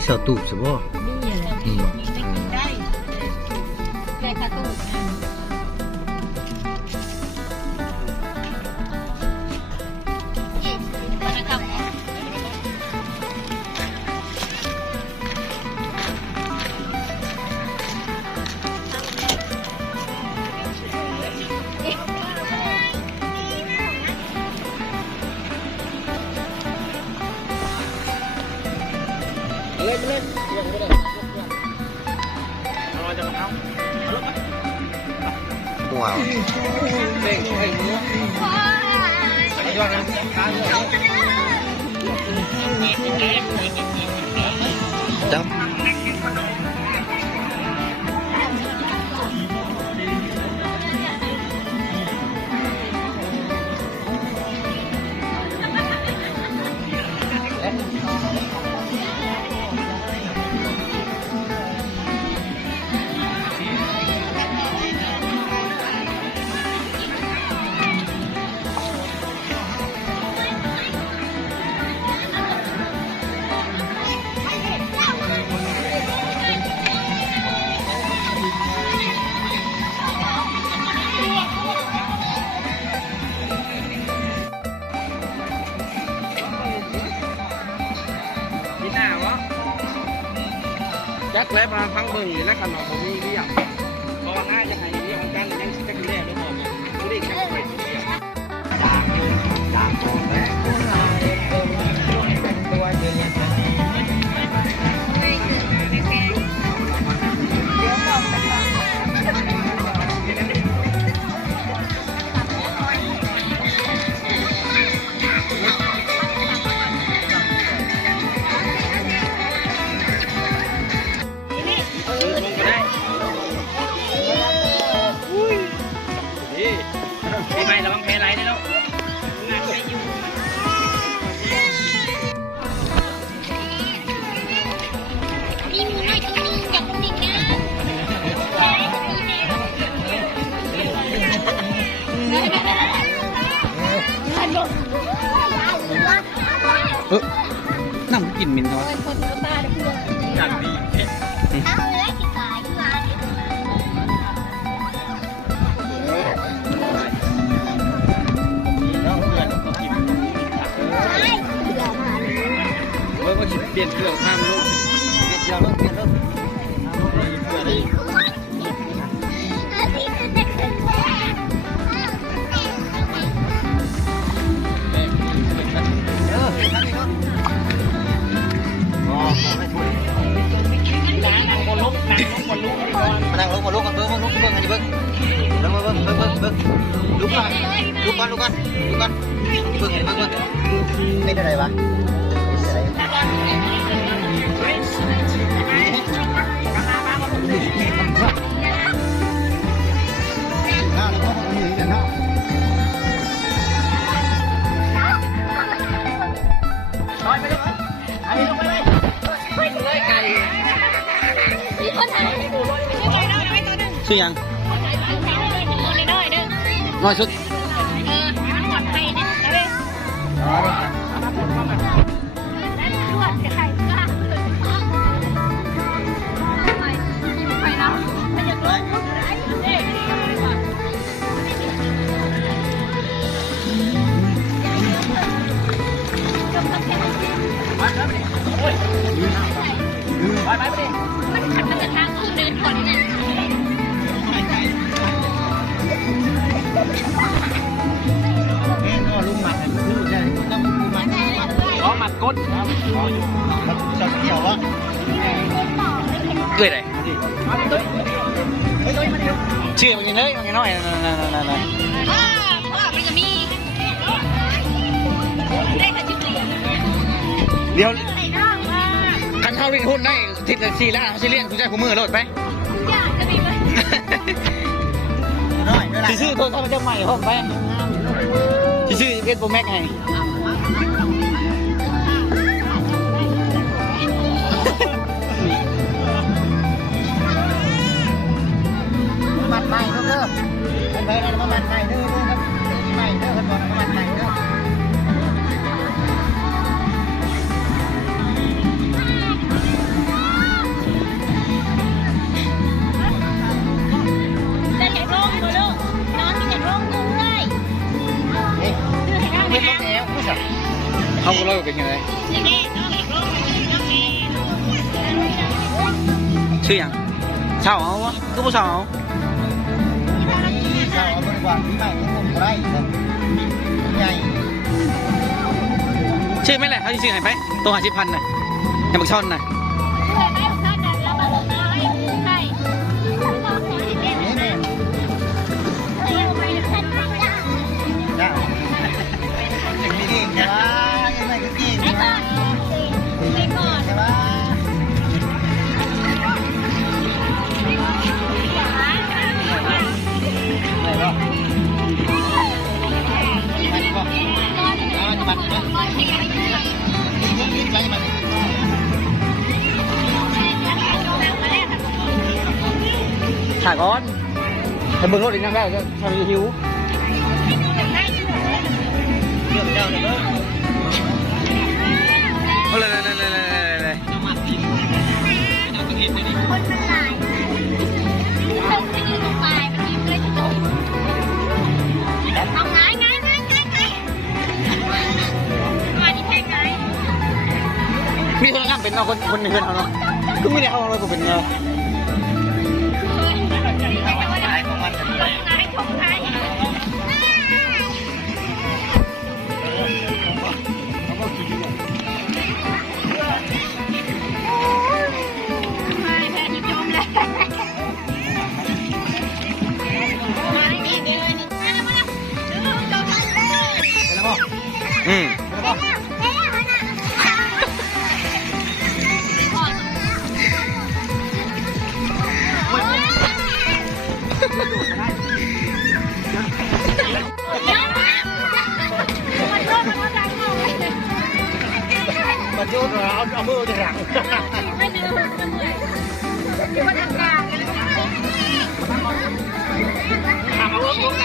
มีเสาตูบสิบ่มีอะไรได้ได้ค่าตู้เล่นเล่นเล่นก็ได้เราจะเอารถไป ว้าว เล่นไอ้เนื้อไอ้ยอดนะการเลยจับจักแล้วมาฟังเบิ่งอยู่แล้วขนมผมมีเรียบเพราะว่าน่าจะให้เรียบกันยังสิจักเรียบด้วยผมเรียกจักไปเรียบจากตัวแม่คนเราเป็นตัวเดียวกันเดี๋ยวบอกปีใหม่ระวังแพ้ไรได้แล้วงานไม่อยู่มีหมูน้อยตัวนึงกับคนนึงนะน้ำกินมินน้อย คนบ้าเพื่อน อย่างดีเอาเลยกี่สายกี่สาย น้องเพื่อนก็กินเมื่อวันเปลี่ยนเครื่องห้ามลูกเปลี่ยนเรื่องเปลี่ยนเรื่องมานั่งลงมาลุกกันเบิ้งลุกเบิ้งกันดิเบิ้งแล้วมาเบิ้งลุกก่อนเบิ้งเเป็นอะไรวะชื่อยังน้อยสุดไปดิมันขัดมันจะทางเดินก่อนนะลุงหมัดคือใช่ต้องมัน ล้อมัดก้นครับชอบเกี่ยววะเกิดอะไรชื่อมันยังเลยมันยังน้อยนั่นพ่อมันจะมีได้ค่ะจุดเดี๋ยวคันเข้าวิ่งหุ้นได้ทิศ4ล้านเขาจะเลี้ยงคุณใจผมมือโหลดไปชื่อโทรศัพท์มันจะใหม่ห้องไปชื่อเอสโปรแม็กไงมันใหม่เด้อมันใหม่แล้วมันใหม่เด้อครับใหม่เด้อคนบอกมันใหม่เด้อ เขาก็เลยเป็นยังไงชื่อยังเช่าเอาวะก็ผู้เช่าเอา เจ้าเอาบริวารที่ใหม่ของผมไรใหญ่ ชื่อไม่แหละเขาจะชื่อไหนไปตัว50,000น่ะให้บักช่อนน่ะ จ้ามีเก่งใช่ไหมยังไงก็เก่งใช่ไหมใช่ไหมไหนวะมันก็มันยิ้มไปมัน ถ่ายก่อนถ้าเบิ่งรถอีกนั่งได้ก็ทำหิว เรื่องเจ้าเนี่ย เอาเลย คนมันหลายเธอไม่ยืนตรงปลายมันยิ้มเลยจะจบเอาไงมาดิแทงไง มีคนละกันเป็นเนาะคนหนึ่งเป็นเอาเนาะคือไม่ได้เอาเราก็เป็นเนาะ ไงชงไงไม่แพ้ที่จมเลยมาดิเดินมาจมเลย แล้วก็ อืม แล้วก็ มาโยนเอามือจะหลัง ไม่เนื้อมันเหนื่อยมันทำงานกัน ถามเอาวงไหน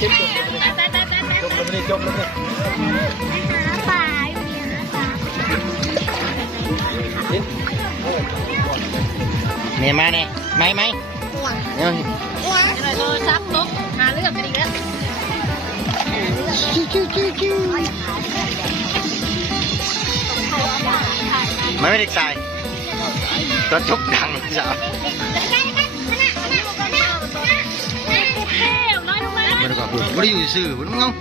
จบแล้วไม่ได้จบแล้วเนี่ยมาเนี่ยไหมเนี่ย โทรศัพท์ตกหาเรื่องกันอีกแล้ว ไม่ได้ตายตัวชกดังจ้ะไม่ได้กว่าพูดไม่ได้อยู่ซื่อพูดงง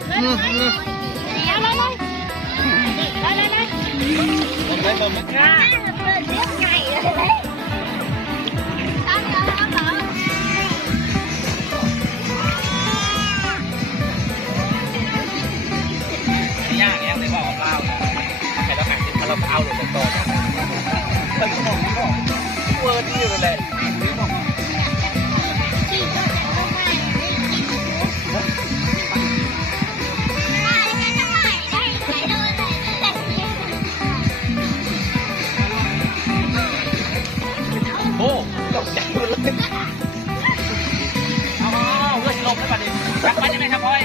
ยากยังเลยบอกกับเราใครต้องหาถ้าเราเอาหรือโตๆมันก็มองไม่ออกเวอร์ดีอยู่เลยโอ้ตกใจเลยเอาเพื่อจะลงได้ป่ะดิจับไปได้ไหมครับพ่อย